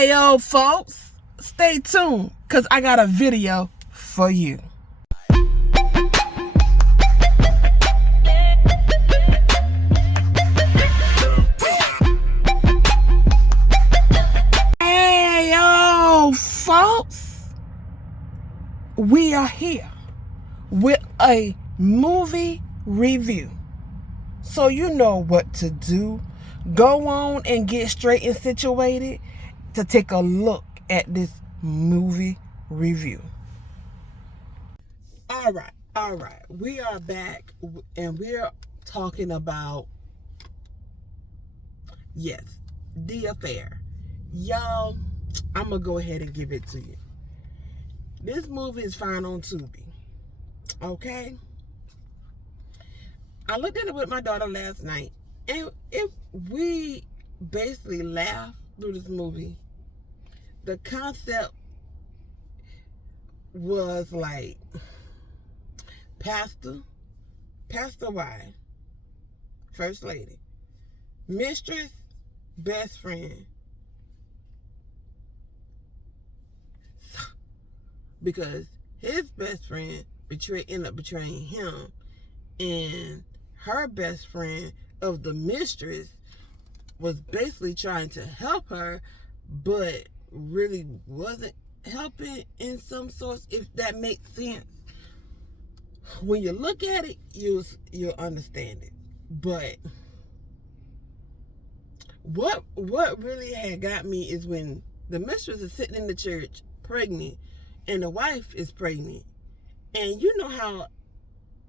Hey, yo, folks, stay tuned, because I got a video for you. Hey, yo, folks, we are here with a movie review. So you know what to do. Go on and get straight and situated to take a look at this movie review. All right. We are back and we're talking about, yes, The Affair. Y'all, I'm going to go ahead and give it to you. This movie is fine on Tubi. Okay? I looked at it with my daughter last night, and we basically laughed through this movie. The concept was like pastor wife, first lady, mistress, best friend. Because his best friend ended up betraying him, and her best friend of the mistress was basically trying to help her, but really wasn't helping in some sorts, if that makes sense. When you look at it, you'll understand it. But what really had got me is when the mistress is sitting in the church pregnant and the wife is pregnant. And you know how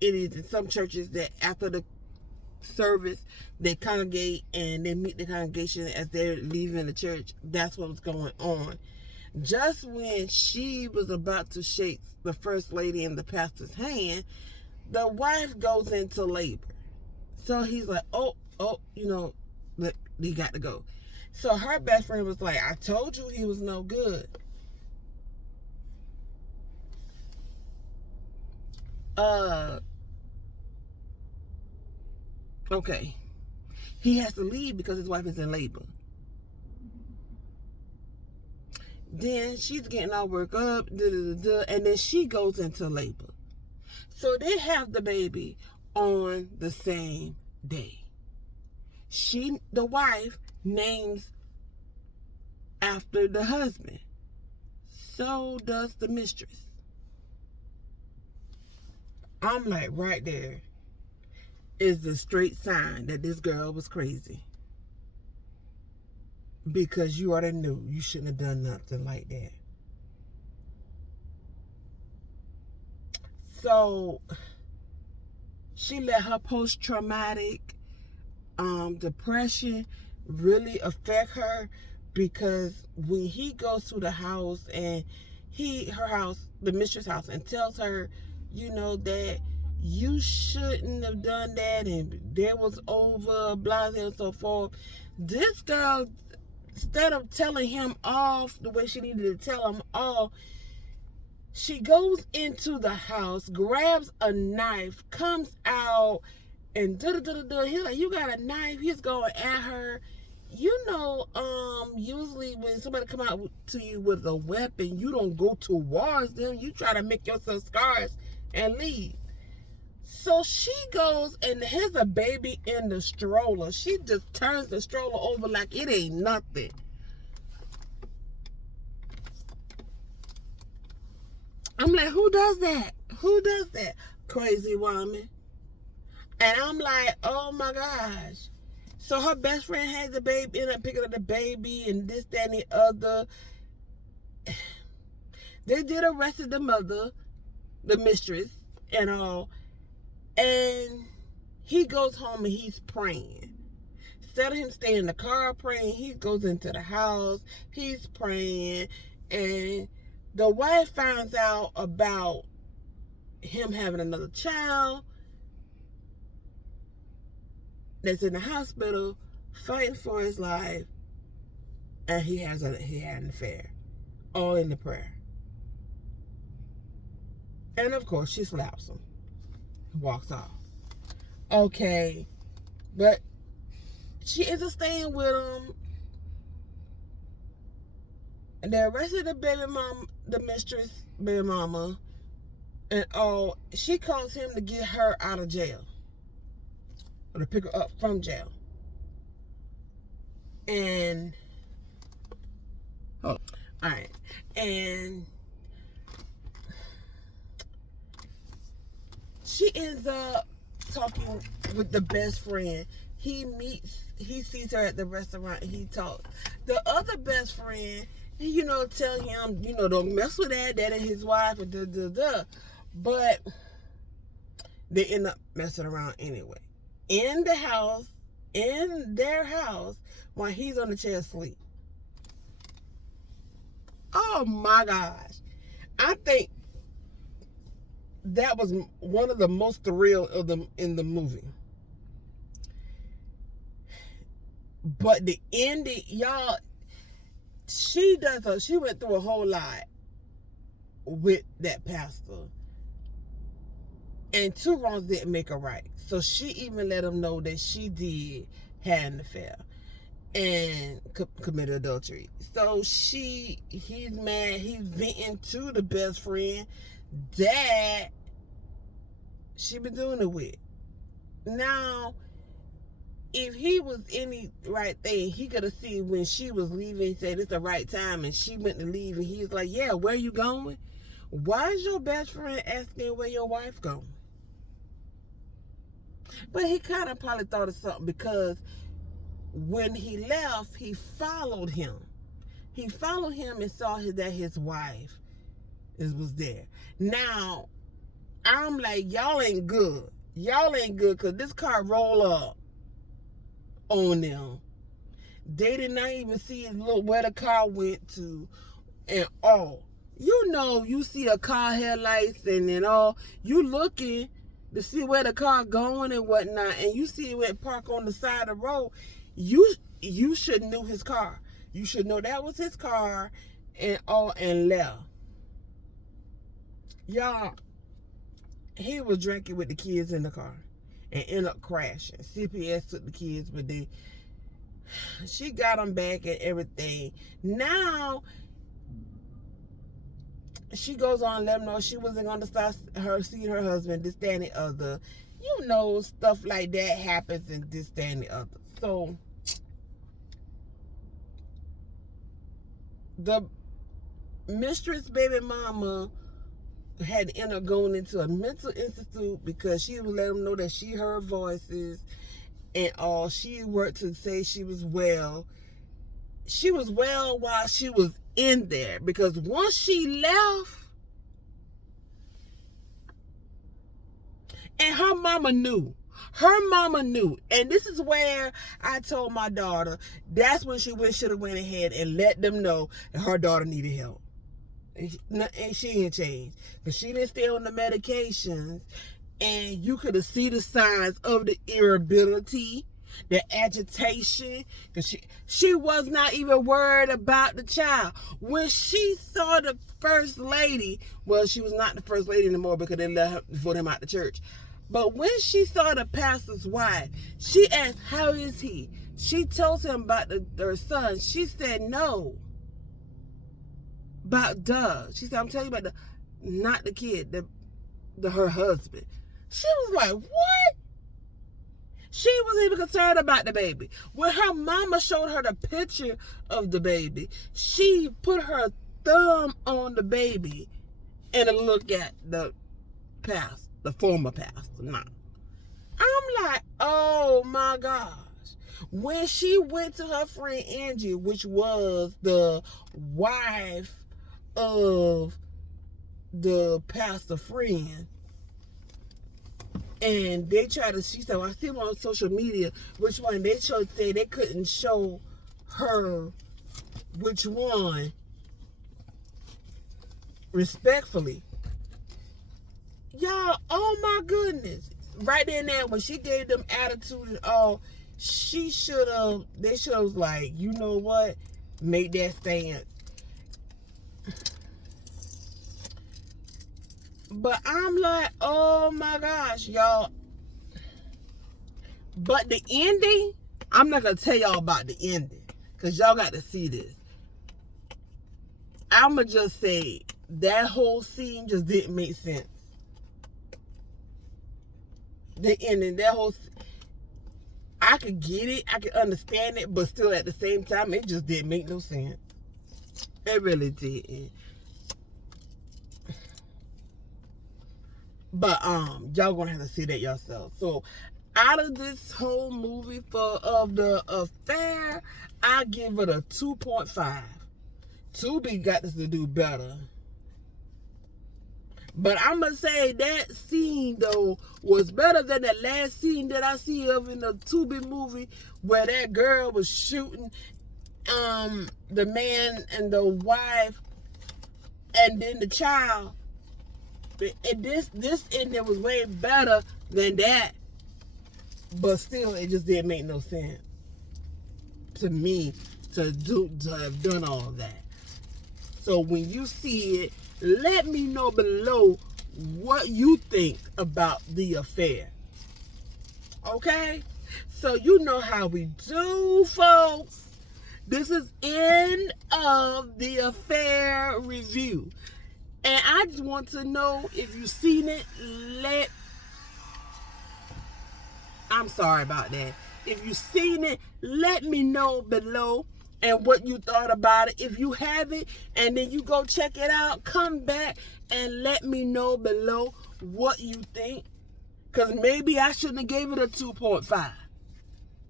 it is in some churches that after the service they congregate and they meet the congregation as they're leaving the church. That's what was going on. Just when she was about to shake the first lady and the pastor's hand, the wife goes into labor. So he's like, oh, they got to go. So her best friend was like, I told you he was no good. Okay. He has to leave because his wife is in labor. Then she's getting all worked up, and then she goes into labor. So they have the baby on the same day. The wife, names after the husband. So does the mistress. I'm like, right there is the straight sign that this girl was crazy. Because you already knew you shouldn't have done nothing like that. So she let her post-traumatic depression really affect her, because when he goes to the house and the mistress house, and tells her, that you shouldn't have done that, and there was over, blah, and so forth. This girl, instead of telling him off the way she needed to tell him off, she goes into the house, grabs a knife, comes out, and he's like, you got a knife? He's going at her. Usually when somebody come out to you with a weapon, you don't go towards them. You try to make yourself scars and leave. So she goes, and here's a baby in the stroller. She just turns the stroller over like it ain't nothing. I'm like, who does that? Who does that? Crazy woman. And I'm like, oh my gosh. So her best friend had the baby, ended up picking up the baby, and this, that, and the other. They did arrest the mother, the mistress, and all. And he goes home and he's praying. Instead of him staying in the car praying, he goes into the house, he's praying, and the wife finds out about him having another child that's in the hospital, fighting for his life, and he had an affair. All in the prayer. And of course, she slaps him. Walks off. Okay. But she isn't staying with him. they arrested the baby mom, the mistress, baby mama, and all. She calls him to get her out of jail, or to pick her up from jail. And all right, and she ends up talking with the best friend. He sees her at the restaurant, and he talks. The other best friend, tell him, don't mess with that ain't his wife, and But they end up messing around anyway. In their house, while he's on the chair asleep. Oh my gosh. I think that was one of the most thrill of them in the movie. But the ending, y'all, she went through a whole lot with that pastor. And 2 wrongs didn't make her right. So she even let him know that she did have an affair and committed adultery. So he's mad. He's venting to the best friend that she been doing it with. Now, if he was any right thing, he could have seen when she was leaving, said it's the right time, and she went to leave, and he's like, yeah, where you going? Why is your best friend asking where your wife going? But he kind of probably thought of something, because when he left, he followed him. He followed him and saw that his wife was there. Now, I'm like, y'all ain't good. Y'all ain't good, because this car roll up on them. They did not even see where the car went to, and all. You see a car headlights and all. You looking to see where the car going and whatnot, and you see it went park on the side of the road. You should know his car. You should know that was his car and all, and left. Y'all, he was drinking with the kids in the car and ended up crashing. CPS took the kids, but she got them back and everything. Now, she goes on and let them know she wasn't going to stop her seeing her husband, this, that, and the other. Stuff like that happens, and this, that, and the other. So, the mistress baby mama had to end up going into a mental institute because she would let them know that she heard voices and all. She worked to say she was well. She was well while she was in there, because once she left, and her mama knew, and this is where I told my daughter, that's when she should have went ahead and let them know that her daughter needed help. And she didn't change, because she didn't stay on the medications, and you could have seen the signs of the irritability, the agitation, because she was not even worried about the child. When she saw the first lady, well, she was not the first lady anymore because they let her vote him out the church. But when she saw the pastor's wife, she asked, how is he? She told him about her son. She said, no. About Doug. She said, I'm telling you about not the kid, her husband. She was like, what? She wasn't even concerned about the baby. When her mama showed her the picture of the baby, she put her thumb on the baby and a look at the pastor, the former pastor. Nah. I'm like, oh my gosh. When she went to her friend Angie, which was the wife of the pastor friend, and they tried to, she said, well, I see them on social media, which one, they showed, say they couldn't show her which one respectfully. Y'all, oh my goodness. Right in there, when she gave them attitude and all, they should have was like, you know what? Make that stance. But I'm like, oh my gosh, y'all. But the ending, I'm not going to tell y'all about the ending, because y'all got to see this. I'ma just say that whole scene just didn't make sense. The ending, that whole, I could get it, I could understand it, but still at the same time, it just didn't make no sense. It really didn't. But y'all gonna have to see that yourself. So out of this whole movie of the affair, I give it a 2.5. Tubi got this to do better. But I'm gonna say that scene though was better than the last scene that I see of in the Tubi movie, where that girl was shooting the man and the wife and then the child. And this ending was way better than that, but still it just didn't make no sense to me to have done all of that. So when you see it, let me know below what you think about the affair. Okay? So you know how we do, folks. This is end of the affair review. And I just want to know if you've seen it. I'm sorry about that. If you've seen it, let me know below and what you thought about it. If you haven't, and then you go check it out, come back and let me know below what you think. Because maybe I shouldn't have gave it a 2.5.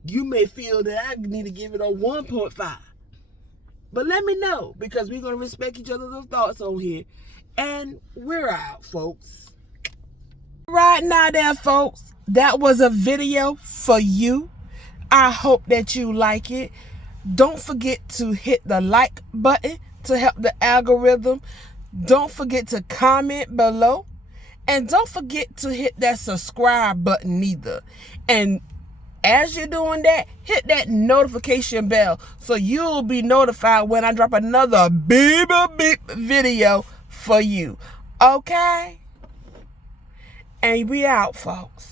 You may feel that I need to give it a 1.5. But let me know, because we're going to respect each other's thoughts on here. And we're out, folks. Right now there, folks, that was a video for you. I hope that you like it. Don't forget to hit the like button to help the algorithm. Don't forget to comment below. And don't forget to hit that subscribe button either. And as you're doing that, hit that notification bell so you'll be notified when I drop another beep video for you. Okay? And we out, folks.